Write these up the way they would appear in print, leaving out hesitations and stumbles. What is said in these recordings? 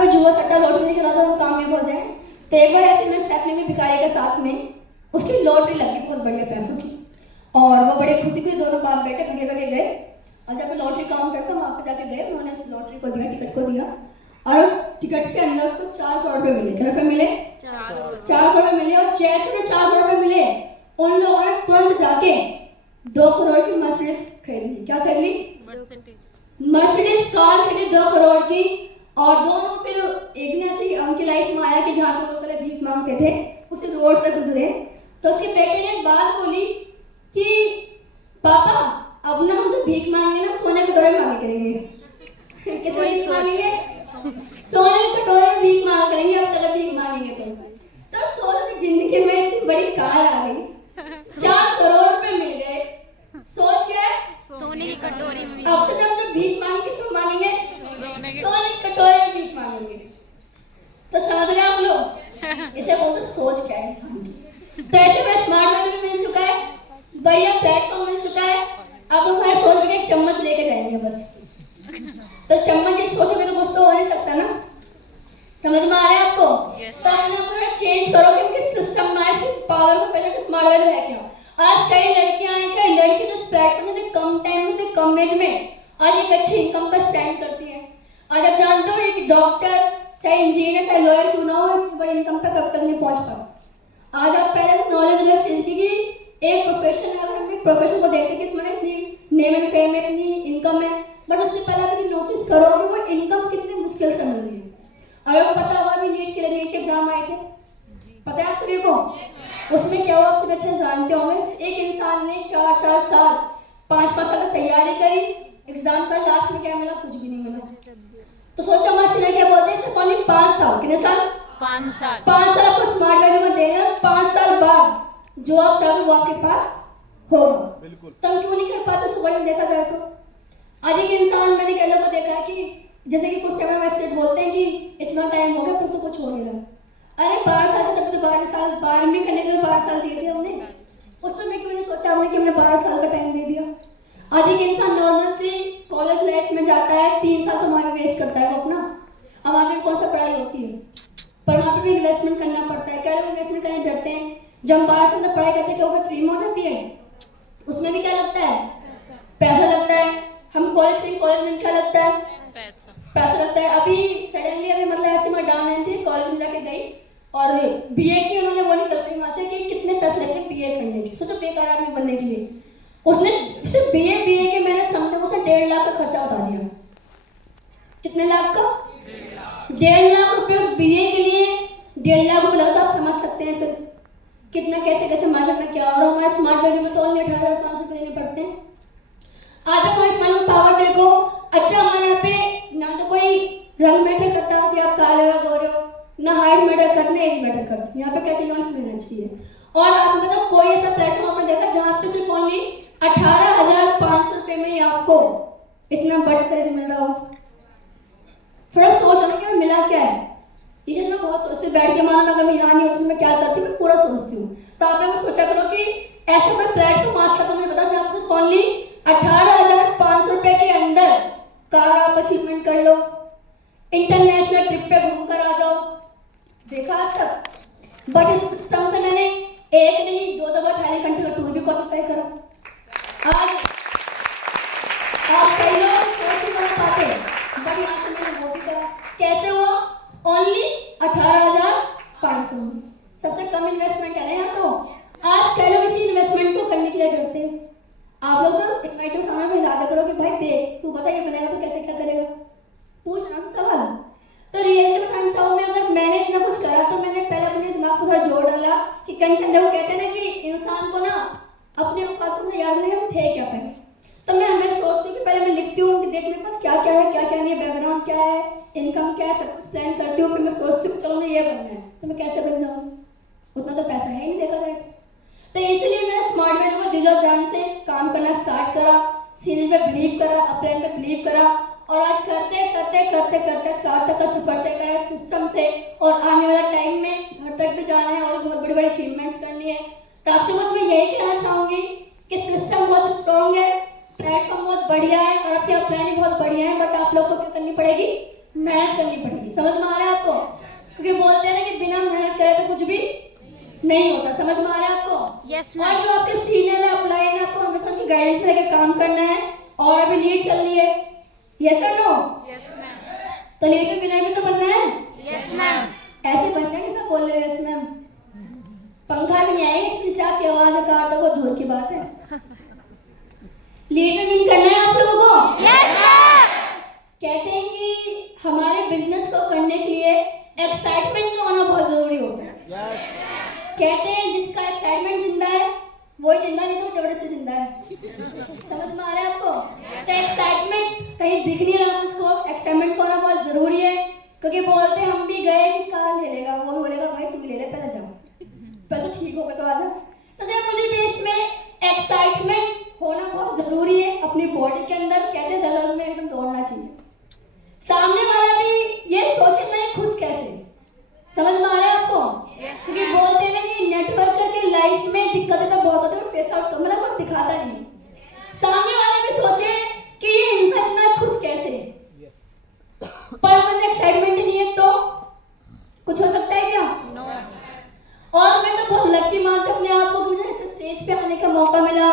कोई जुआ सट्टा लॉटरी नहीं करा था वो काम में हो जाए। तो एक बार ऐसे मैं सैपलिंग में भिखारी के साथ में उसकी लॉटरी लगी बहुत बढ़िया पैसों की, और वो बड़े खुशी खुशी दोनों बाप बेटे भगे भगे गए, और जब लॉटरी काउंटर था वहाँ पे जाके गए, उन्होंने उस लॉटरी को दिया, टिकट को दिया, और उस टिकट के अंदर उसको 4 करोड़ रुपए मिले। कितने रुपए मिले? 4 करोड़ मिले। और जैसे में 4 करोड़ रुपए मिले, उन लोगों ने तुरंत जाके 2 करोड़ की मर्सिडीज खरीद ली। क्या खरीद ली? मर्सिडीज कार खरीदी 2 करोड़ की। और दोनों फिर एक दिन ऐसी उनकी लाइफ में आया कि जहाँ पे लोग पहले भीख मांगते थे, उसी रोड से गुजरे, तो उसके बेटे ने एक बात बोली कि पापा अब ना हम जो भीख मांगेंगे ना सोने के कटोरे में मांगे करेंगे। कैसे भीख मांगेंगे? सोने के कटोरे में भीख मांग करेंगे अब अगर भीख मांगेंगे तो सोचो कि जिंदगी में इतनी बड़ी कार आ गई, 4 करोड़ रुपए मिल गए, सोच के सोने की कटोरी में। अब से जब भीख मांगेंगे किसमें मांगेंगे? सोने के कटोरे में भीख मांगेंगे। तो समझ रहे आप लोग? इसे बोलते सोच क्या है इंसान की। तो ऐसे में स्मार्ट वेदर भी मिल चुका है, बढ़िया प्लेटफॉर्म मिल चुका है। अब हमारे सोच में एक चम्मच लेके जाएंगे बस। तो चम्मच की सोच में तो कुछ तो हो नहीं सकता ना। समझ में आ रहा है आपको? तो अपने ऊपर चेंज करो कि उनके सिस्टम में इसकी पावर को पहले कि स्मार्ट वेदर है क्या। आज कई लड़कियां हैं, कई लड़की जो प्लेटफॉर्म में कम टाइम में कम एज में आज एक अच्छी इनकम पर स्टैंड करती है। आज आप जानते हो एक डॉक्टर चाहे इंजीनियर चाहे लॉयर क्यों ना हो, इतनी बड़ी इनकम पे कब तक नहीं पहुंच पाए। आज आप पहले नॉलेज लेस चीज की एक प्रोफेशन है, अगर हम एक प्रोफेशन को देखते कि इसमें इतनी नेम एंड फेम है, इतनी इनकम है, बट उससे पहले आप नोटिस करो कि वो इनकम कितनी मुश्किल से मिल रही है। अगर आपको पता होगा अभी नीट के एग्जाम आए थे, पता है आप सभी को? उसमें क्या हुआ आप सभी अच्छे जानते होंगे। एक इंसान ने 4-4 साल 5-5 साल की तैयारी करी, एग्जाम का लास्ट में क्या मिला? कुछ भी नहीं मिला। तो सोचो मास्टर क्या बोलते हैं सिर्फ ओनली 5 साल। कितने साल? 5 साल। 5 साल आपको स्मार्ट वैल्यू में देना है। 5 साल बाद जो आप चाहोगे वो आपके पास होगा। तो हम क्यों नहीं कर पाते उसको बड़े में देखा जाए तो? आज एक इंसान मैंने कई लोगों को देखा है कि जैसे कि कुछ टाइम में बोलते हैं कि इतना टाइम हो गया तो कुछ हो नहीं रहा। अरे 12 साल तक तो 12 साल 12वीं करने के लिए 12 साल दिए थे हमने, उस समय क्यों नहीं सोचा हमने कि हमने 12 साल का टाइम दे दिया। आज एक इंसान नॉर्मल से कॉलेज लाइफ में जाता है, 3 साल तो हमारे वेस्ट करता है वो अपना। अब वहाँ पे कौन सा पढ़ाई होती है, पर वहाँ पे भी इन्वेस्टमेंट करना पड़ता है। क्या लोग इन्वेस्टमेंट करने डरते हैं? जब 12 साल तक पढ़ाई करते हैं क्या होगा? फ्री में हो जाती है, उसमें भी क्या लगता है? पैसा लगता है। हम कॉलेज में क्या लगता है? पैसा लगता है। अभी सडनली अभी मतलब ऐसे मैं डाउन आई थी, कॉलेज में जाके गई और बीए की उन्होंने वो निकल गई वहाँ से कि कितने पैसे लगते हैं बीए करने के। सोचो बेकार आदमी बनने के लिए उसने सिर्फ बीए के मैंने समझे उसने 1.5 लाख का खर्चा बता दिया। कितने लाख का? 1.5 लाख रुपए उस बीए के लिए। 1.5 लाख रुपए लगा, आप समझ सकते हैं फिर कितना कैसे मार्केट में क्या हो रहा है। हमारे स्मार्ट वैल्यू में तो ओनली 18,500 रुपए देने पड़ते हैं। आज आप हमारे स्मार्ट पावर देखो। अच्छा हमारे यहाँ पे ना तो कोई रंग मैटर करता कि आप काले हो गोरे हो, ना हाइट मैटर करती ना एज मैटर करती। यहाँ पे क्या चाहिए? मिलना चाहिए। और आप मतलब कोई ऐसा प्लेटफॉर्म आपने देखा जहाँ पे सिर्फ ओनली 18,500 रुपए में ही आपको इतना बढ़कर मिल रहा हो? थोड़ा सोचो ना कि मिला क्या है। ये चीज मैं बहुत सोचती हूँ बैठ के, मानो अगर मैं यहाँ नहीं होती मैं क्या करती, मैं पूरा सोचती हूँ। तो आप लोग सोचा करो कि ऐसा कोई प्लेटफॉर्म आज तक मुझे बताओ जहाँ सिर्फ ओनली 18,500 रुपए के अंदर कार आप अचीवमेंट कर लो, इंटरनेशनल ट्रिप पे घूम कर आ जाओ। देखा आज तक? बट इस सिस्टम से मैंने एक नहीं 2 दफा थाईलैंड कंट्री का टूर भी क्वालिफाई करा। आज कई लोग सोच नहीं बना पाते, बट यहाँ से मैंने वो भी करा। कैसे हुआ? ओनली 18,500 में। सबसे कम इन्वेस्टमेंट है ना यहाँ तो। आज कई लोग इसी इन्वेस्टमेंट को करने के लिए डरते हैं। आप लोग तो इन्वाइटिव सामने में याद करो कि भाई देख तू बता ये बनेगा तो कैसे क्या करेगा, पूछना सवाल। तो रियलिटी बताना चाहूँ मैं, अगर मैंने इतना कुछ करा तो मैंने पहले अपने दिमाग को थोड़ा जोड़ डाला कि कंचन वो कहते हैं ना कि इंसान को ना अपने औकात को याद नहीं हम थे क्या पहले। तो मैं हमेशा सोचती हूँ कि पहले मैं लिखती हूँ कि देख मेरे पास क्या क्या है, क्या क्या नहीं, बैकग्राउंड क्या है, इनकम क्या है, सब कुछ प्लान करती हूँ। फिर मैं सोचती हूँ चलो मैं ये बनना है तो मैं कैसे बन जाऊँ, उतना तो पैसा है ही नहीं देखा जाए तो। इसलिए मैंने स्मार्ट वैल्यू को दिलो जान से काम करना स्टार्ट करा, सीनियर पे बिलीव करा, अपलाइन पे बिलीव करा, और आज करते करते करते करते स्टार्ट तक का सफर तय करा सिस्टम से। और आने वाला टाइम में घर तक भी जाना है और बहुत बड़ी बड़ी अचीवमेंट्स करनी है। तो आपसे बस मैं यही कहना चाहूँगी कि सिस्टम बहुत स्ट्रॉन्ग है, प्लेटफॉर्म बहुत बढ़िया है और आपकी अपलाइन बहुत बढ़िया है, बट आप लोग को क्या करनी पड़ेगी? मेहनत करनी पड़ेगी। समझ में आ रहा है आपको? क्योंकि बोलते हैं ना कि बिना मेहनत करे तो कुछ भी नहीं होता। समझ में आ रहा है आपको? Yes, और ma'am. जो आपके सीनियर है अपलाइन है, आपको हमेशा उनकी गाइडेंस में रहकर काम करना है। और अभी लीड चल रही है, यस और नो? Yes, ma'am. तो लीड में विनर भी तो बनना है। Yes, ma'am. ऐसे बनना है कि सब बोल रहे हो यस मैम। पंखा भी नहीं आएगा जिससे आपकी आवाज कार तक बहुत दूर की बात है। लीड में विन करना है आप लोगों को। Yes, ma'am. कहते हैं कि हमारे बिजनेस को करने के लिए एक्साइटमेंट का होना बहुत जरूरी होता है। कहते हैं जिसका एक्साइटमेंट जिंदा है वही जिंदा, नहीं तो जबरदस्ती जिंदा है। समझ में आ रहा है आपको? तो एक्साइटमेंट कहीं दिख नहीं रहा मुझको, एक्साइटमेंट का होना बहुत जरूरी है। क्योंकि बोलते हम भी गए कि कार ले लेगा, वो भी बोलेगा भाई तू भी ले ले, पहले जाओ, पहले तो ठीक होगा तो आजा। तो सिर्फ मुझे भी इसमें एक्साइटमेंट होना बहुत जरूरी है अपनी बॉडी के अंदर। कहते हैं दलाल में एकदम दौड़ना चाहिए। सामने वाला भी ये सोचे मैं खुश कैसे। समझ में आ रहा है आपको? क्योंकि बोलते हैं ना कि नेटवर्कर के लाइफ में दिक्कतें तो बहुत होती है, फेस आउट मतलब कोई दिखाता नहीं। सामने वाला भी सोचे कि ये इंसान इतना खुश कैसे, पर मन एक्साइटमेंट नहीं है तो कुछ हो सकता है क्या? No. और मैं तो बहुत लकी मानती हूँ अपने आप को कि मुझे इस स्टेज पे आने का मौका मिला।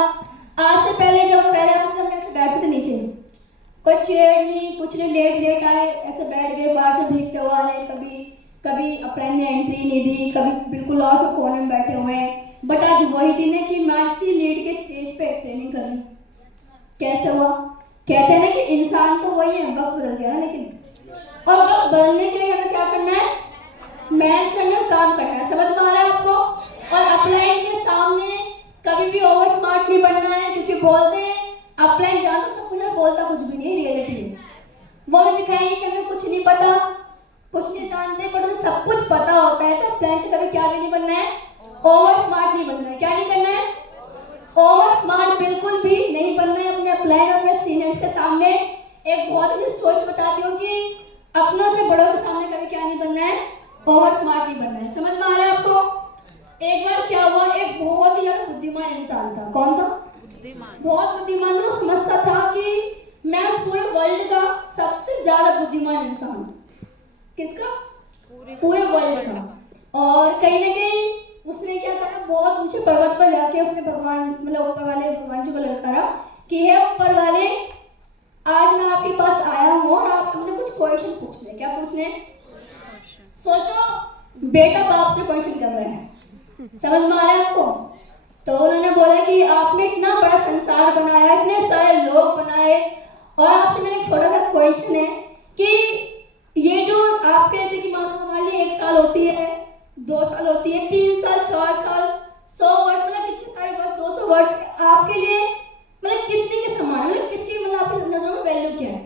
आज से पहले जब पहले हम सब ऐसे बैठते थे नीचे, कोई चेयर नहीं कुछ नहीं, लेट लेट आए ऐसे बैठ गए, बाहर से भीगते हुए आ रहे, कभी कभी अपने ने एंट्री नहीं दी, कभी बिल्कुल लॉस ऑफ कोने में बैठे हुए हैं। बट आज वही दिन है कि मैं आज की लीड के स्टेज पे ट्रेनिंग कर रही। कैसे हुआ? कहते हैं ना कि इंसान तो वही है, वक्त बदल गया ना, लेकिन और वक्त बदलने के लिए हमें क्या करना है? मेहनत करना है, काम करना है। समझ में आ रहा है आपको? और अपलाइन के सामने कभी भी ओवर स्मार्ट नहीं बनना है, क्योंकि बोलते हैं अपलाइन जान तो सब कुछ है, बोलता कुछ भी नहीं, रियलिटी है। वो हमें दिखाएंगे कि हमें कुछ नहीं पता, कुछ नहीं जानते, पर हमें सब कुछ पता होता है। तो अपलाइन से कभी क्या भी नहीं बनना है, ओवर स्मार्ट नहीं बनना है। क्या नहीं करना है? ओवर स्मार्ट बिल्कुल भी नहीं बनना है। अपने अपलाइन और अपने सीनियर्स के सामने एक बहुत अच्छी सोच बताती हूँ कि अपनों से बड़ों के सामने कभी क्या नहीं बनना है, ओवर स्मार्ट नहीं बनना है। समझ में आ रहा है आपको? एक बार क्या हुआ, एक बहुत ही ज्यादा बुद्धिमान इंसान था। कौन था? बहुत बुद्धिमान। मतलब समझता था कि मैं उस पूरे वर्ल्ड का सबसे ज्यादा बुद्धिमान इंसान हूँ। किसका? पूरे वर्ल्ड का। और कहीं ना कहीं उसने क्या करा, बहुत ऊंचे पर्वत पर जाके उसने भगवान मतलब ऊपर वाले भगवान जी को ललकारा कि हे ऊपर वाले, आज मैं आपके पास आया हूँ और आपसे मुझे कुछ क्वेश्चन पूछने। क्या पूछने? सोचो बेटा बाप से क्वेश्चन कर रहे हैं। समझ में आ रहा है आपको? तो उन्होंने बोला कि आपने इतना बड़ा संसार बनाया, इतने सारे लोग बनाए, और आपसे मेरा एक छोटा सा क्वेश्चन है कि ये जो आपके ऐसे की मानो हमारे लिए 1 साल होती है, 2 साल होती है, 3 साल, 4 साल, 100 वर्ष, मतलब कितने सारे वर्ष, 200 वर्ष आपके लिए मतलब कितने के समान, मतलब किसकी मतलब आपकी नजरों में वैल्यू क्या है?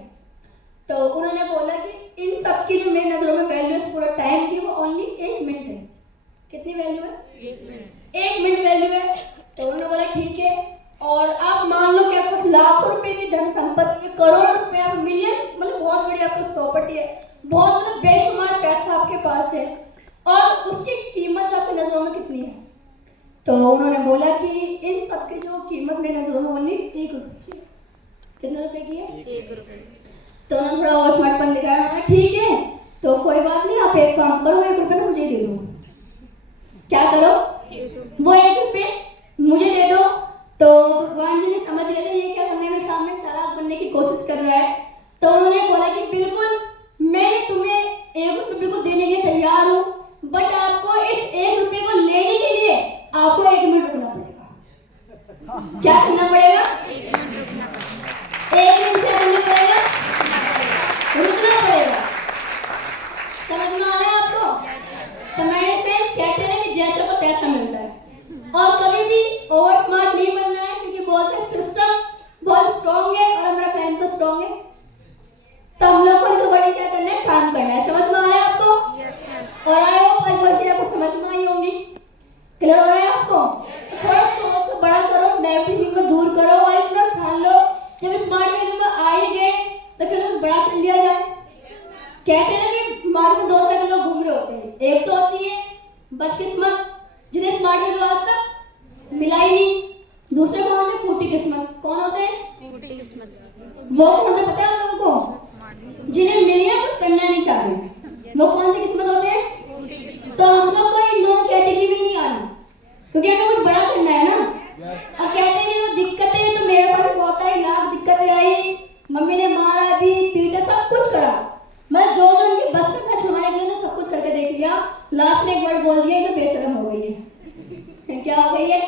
तो उन्होंने बोला कि इन सब की जो मेरी नजरों में वैल्यू है पूरा टाइम की, वो ओनली 1 मिनट है। कितनी वैल्यू है? 1 मिनट वैल्यू है। तो उन्होंने बोला ठीक है, और आप मान लो कि आपके पास लाखों रुपए की धन संपत्ति, करोड़ रुपए, आप मिलियंस, मतलब बहुत बड़ी आपके पास प्रॉपर्टी है, बहुत मतलब बेशुमार पैसा आपके पास है, और उसकी कीमत आपकी नजरों में कितनी है? तो उन्होंने बोला कि इन सब की जो कीमत मेरी नजरों में ओनली 1 रुपये। कितने रुपए की है? 1 रुपये। तो उन्होंने थोड़ा और स्मार्टपन दिखाया। उन्होंने ठीक है तो कोई बात नहीं, आप एक काम करो, 1 रुपये ना मुझे दे दो। क्या करो? वो 1 रुपये मुझे दे दो। तो भगवान जी ने समझ गए थे ये क्या करने में सामने चालाक बनने की कोशिश कर रहा है। तो उन्होंने बोला कि बिल्कुल मैं तुम्हें 1 रुपये बिल्कुल देने के लिए तैयार हूँ, बट आपको इस 1 रुपये को लेने के लिए आपको 1 मिनट रुकना पड़ेगा। क्या करना पड़ेगा? 1 मिनट क्या करना पड़ेगा? रुकना पड़ेगा। समझ में आ रहा है आपको? तो मेरे फ्रेंड्स कहते हैं कि जैसे को तैसा मिलता है, और कभी भी ओवर स्मार्ट नहीं बनना है, क्योंकि बोलते हैं सिस्टम बहुत स्ट्रॉन्ग है और हमारा प्लान तो स्ट्रॉन्ग है। तो हम लोग को तो बड़ी क्या करना है, काम करना है। समझ में आ रहा है आपको? और आई होप आज वर्षी आपको समझ में आई होंगी। क्लियर हो रहा है आपको? तो थोड़ा सोच को बड़ा करो, नेगेटिविटी को दूर करो, और इतना ठान लो जब स्मार्ट में तुम आ ही गए तो क्यों ना कुछ बड़ा कर लिया जाए। कहते हैं ना कि मार्ग में 2 तरह के लोग घूम रहे होते हैं। एक तो होती है बदकिस्मत, जिन्हें स्मार्ट में तो आज तक मिला ही नहीं। दूसरे कौन होते? फूटी किस्मत। कौन होते हैं? फूटी किस्मत। वो कौन होते पता है आप लोगों को? जिन्हें मिलिया कुछ करना नहीं चाहते, वो कौन सी किस्मत होते हैं? तो हम लोग को इन दोनों कैटेगरी में नहीं आना, क्योंकि हमें कुछ बड़ा करना है ना। और कहते हैं कि दिक्कतें तो मेरे पास बहुत आई, लाख दिक्कतें आई, मम्मी ने मारा भी, पीटा, सब कुछ करा, मतलब जो जो उनके बस में था छुड़ाने के लिए तो सब कुछ करके देख लिया। लास्ट में एक वर्ड बोल दिया तो बेशरम हो गई है। क्या हो गई है?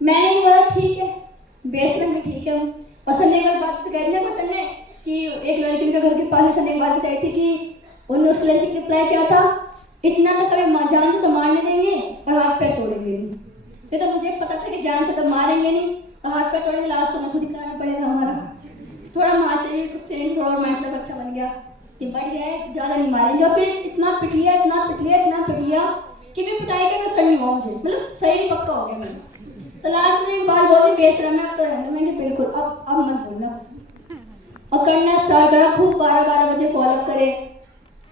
मैंने भी बोला ठीक है, बेशरम भी ठीक है। और सर ने एक बार बात से कह दिया सर ने कि एक लड़की उनके घर के पास सर ने एक बात बताई थी कि उन्होंने उस लड़की ने रिप्लाई किया था, इतना तो कभी जान से तो मारने देंगे और हाथ पैर तोड़ेंगे नहीं। ये तो मुझे पता था कि जान से तो मारेंगे नहीं और हाथ पैर तोड़ेंगे, लास्ट तो हमें खुद ही कराना पड़ेगा हमारा। थोड़ा माँ से भी कुछ चेंज और माइंड अच्छा बन गया कि बढ़िया है, ज़्यादा नहीं मारेंगे। और फिर इतना पिट लिया कि फिर पिटाई का असर नहीं हुआ मुझे, मतलब सही पक्का हो गया मैं। तो लास्ट में एक बात बोली बेशरम है, अब तो रहने मैंने बिल्कुल अब मत बोलना मुझे। और करना स्टार्ट करा, खूब 12-12 बजे फॉलोअप करे।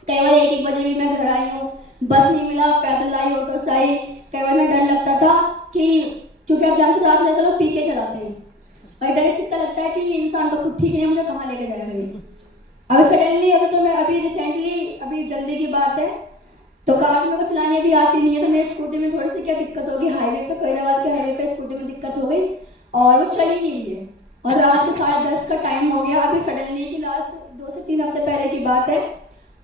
कई बार 1-1 बजे भी मैं घर आई हूँ, बस नहीं मिला, पैदल आई, ऑटो से आई। कई बार मैं डर लगता था कि क्योंकि आप जानते हो रात में लोग पी के चलाते हैं और डर इस चीज़ का लगता है कि इंसान तो खुद ठीक नहीं है, मुझे कहाँ लेके जाएगा ये। अभी सडनली अभी रिसेंटली अभी जल्दी की बात है तो कार मेरे को चलाने भी आती नहीं है, तो मेरी स्कूटी में थोड़ी सी क्या दिक्कत होगी, हाईवे पे फरीदाबाद के हाईवे पे स्कूटी में दिक्कत हो गई और वो चली नहीं रही है। और रात के 10:30 का टाइम हो गया, अभी सडनली की लास्ट 2 से 3 हफ्ते पहले की बात है।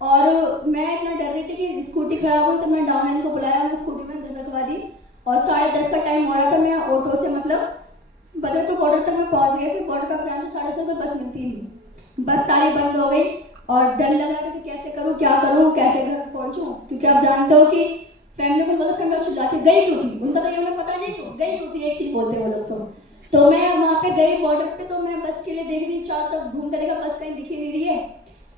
और मैं इतना डर रही थी कि स्कूटी खराब हुई, तो मैं डाउनलाइन को बुलाया, मैं स्कूटी में घर रखवा दी और 10:30 का टाइम हो रहा था। मैं ऑटो से मतलब बदरपुर बॉर्डर तक मैं पहुंच गई। फिर बॉर्डर पर आप जानते हो 10:30 को बस मिलती नहीं, बस सारी बंद हो गई और डर लग रहा था कि कैसे करूँ, क्या करूँ, कैसे घर पहुँचूँ, क्योंकि आप जानते हो कि फैमिली को मतलब फैमिली चिल्लाती गई क्यों थी, उनका तो ये उन्हें पता नहीं क्यों गई क्यों थी, एक चीज़ बोलते वो लोग। तो मैं वहाँ पे गई बॉर्डर पे, तो मैं बस के लिए देख रही, चारों तरफ घूम कर देखा, बस कहीं दिखी नहीं रही है।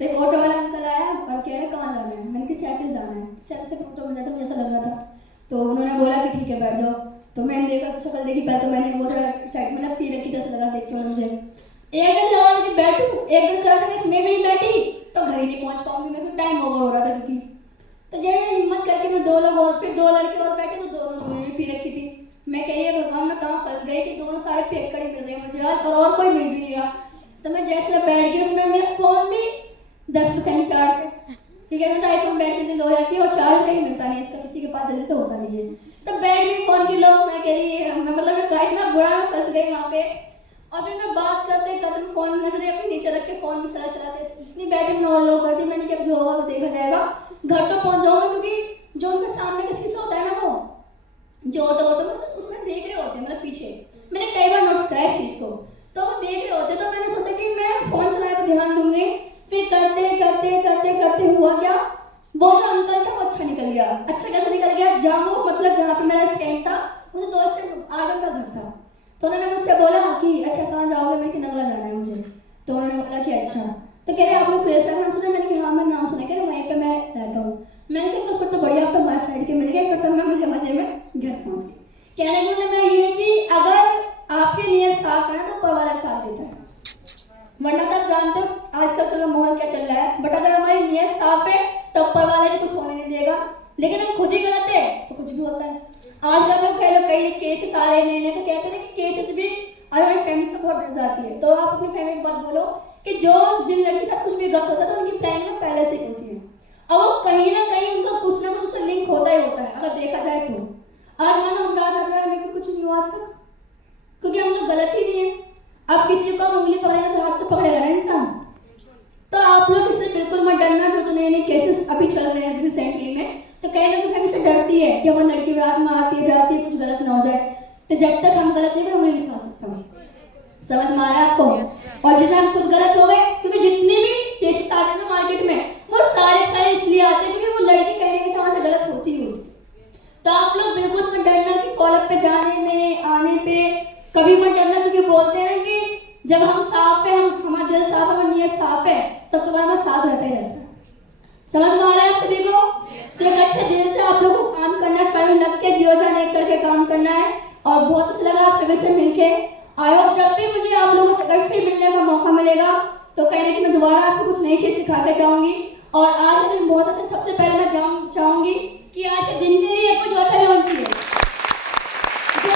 तो एक ऑटो वाला अंकल आया और कह रहे कहाँ जाना है, मैंने कि सैंतीस जाना है, 7 से ऑटो मिल जाता, मुझे ऐसा लग रहा था। तो उन्होंने बोला कि ठीक है बैठ जाओ। तो मैंने देखा तो शक्ल देखी पहले, तो मैंने वो थोड़ा साइड मतलब पी रखी तरह लगा देख के मुझे। एक दिन लगा कि बैठूं, एक दिन करा था इसमें भी नहीं बैठी तो घर ही नहीं पहुंच पाऊंगी, मेरे को टाइम ओवर हो रहा था क्योंकि। तो जब हिम्मत करके मैं 2 लोग और फिर 2 लड़के और बैठे, तो 2 लोगों ने भी पी रखी थी। मैं कह रही है भगवान मैं कहाँ फंस गई कि दोनों सारे पेकड़ मिल रहे हैं मुझे आज और कोई मिल भी नहीं रहा। तो मैं जैसे बैठ गई, उसमें मेरा फोन भी 10% चार्ज है, क्योंकि मैं तो आईफोन बैटरी जल्दी हो जाती है और चार्ज कहीं मिलता नहीं, इसका किसी के पास जल्दी से होता नहीं है। तो बैठ गई फोन की लो, मैं कह रही है मतलब मैं इतना बुरा मैं फंस गई वहाँ पे। और फिर मैं बात करते करते फोन नजर अपने नीचे रख के फोन में चलाते इतनी बैटरी में और लो कर दी मैंने कि अब जो होगा तो देखा जाएगा, घर तो पहुंच जाऊंगा, क्योंकि जो उनके सामने किसी से होता है ना, वो जो ऑटो में तो उसमें देख रहे होते हैं, मतलब पीछे मैंने कई बार नोटिस करा इस चीज़ को, तो वो देख रहे होते। तो मैंने सोचा कि मैं फोन चलाने पर ध्यान दूंगी। फिर करते करते करते करते हुआ क्या, वो जो अंकल था वो अच्छा निकल गया। अच्छा कैसे निकल गया, जहाँ वो मतलब जहाँ पे मेरा स्टैंड था उसे 2 स्टैंड आगे का घर था। तो उन्होंने मुझसे बोला कि अच्छा कहाँ जाओगे, मैं कि नगला जाना है मुझे। तो उन्होंने बोला कि अच्छा, तो कह रहे आप लोग प्लेस का नाम सुना, मैंने कहा हाँ मैं नाम सुना, कह रहे वहीं पे मैं रहता हूँ। मैंने कहा फिर तो बढ़िया, आप तो हमारे साइड के मिल गए, फिर तो मैं मुझे मजे में घर पहुँच गई। कहने का मतलब मेरा ये है कि अगर आपके नियत साफ है ना तो ऊपर वाला साथ देता है, वरना तो आप जानते हो आजकल का माहौल क्या चल रहा है। बट अगर हमारी नियत साफ है तो ऊपर वाला भी कुछ होने नहीं देगा, लेकिन हम खुद ही गलत है तो कुछ भी होता है। आजकल लोग कह लो कई केसेस आ रहे नए, तो कहते हैं ना कि केसेस भी आज हमारी फैमिली से बहुत डर जाती है। तो आप अपनी फैमिली को बात बोलो कि जो जिन लड़की के साथ कुछ भी गलत होता है तो उनकी प्लानिंग ना पहले से होती है और वो कहीं ना कहीं उनका कुछ ना कुछ उससे लिंक होता ही होता है, अगर देखा जाए तो। आज मानो हम डाल सकते हैं, हमें कुछ नहीं हुआ आज तक, क्योंकि हम लोग गलत ही नहीं है। अब किसी को उंगली पकड़ेगा तो हाथ तो पकड़ेगा ना इंसान। तो आप लोग इससे बिल्कुल मत डरना, जो नए नए केसेस अभी चल रहे हैं रिसेंटली में, तो कई लोग फैमिली से डरती है कि हमारी लड़की रात में आती है जाती है कुछ गलत ना हो जाए। तो जब तक हम गलत नहीं करें उंगली नहीं खा सकता, समझ में आ रहा है आपको? और जिसे हम खुद गलत हो गए, क्योंकि जितने भी केसेस आते हैं ना मार्केट में वो सारे इसलिए आते हैं क्योंकि वो लड़की कहने के साथ से गलत होती ही होती। तो आप लोग बिल्कुल मत डरना कि फॉलोअप पे जाने में आने पे कभी मत डरना, क्योंकि बोलते हैं कि जब हम साफ है, हमारा दिल साफ है, हमारी नीयत साफ है, तब तुम्हारा हमारा साथ रहता ही रहता है। समझ में आ रहा है आप सभी को? तो एक अच्छे दिल से आप लोग को काम करना है, सारे लग के जियो जान एक करके काम करना है। और बहुत अच्छा लगा आप सभी से मिलके। आई होप जब भी मुझे आप लोगों से कभी फिर मिलने का मौका मिलेगा तो कहीं ना कि मैं दोबारा आपको कुछ नई चीज़ सिखा के जाऊंगी। और आज का दिन बहुत अच्छा, सबसे पहले मैं चाहूंगी कि आज के दिन के लिए कुछ और होना चाहिए जो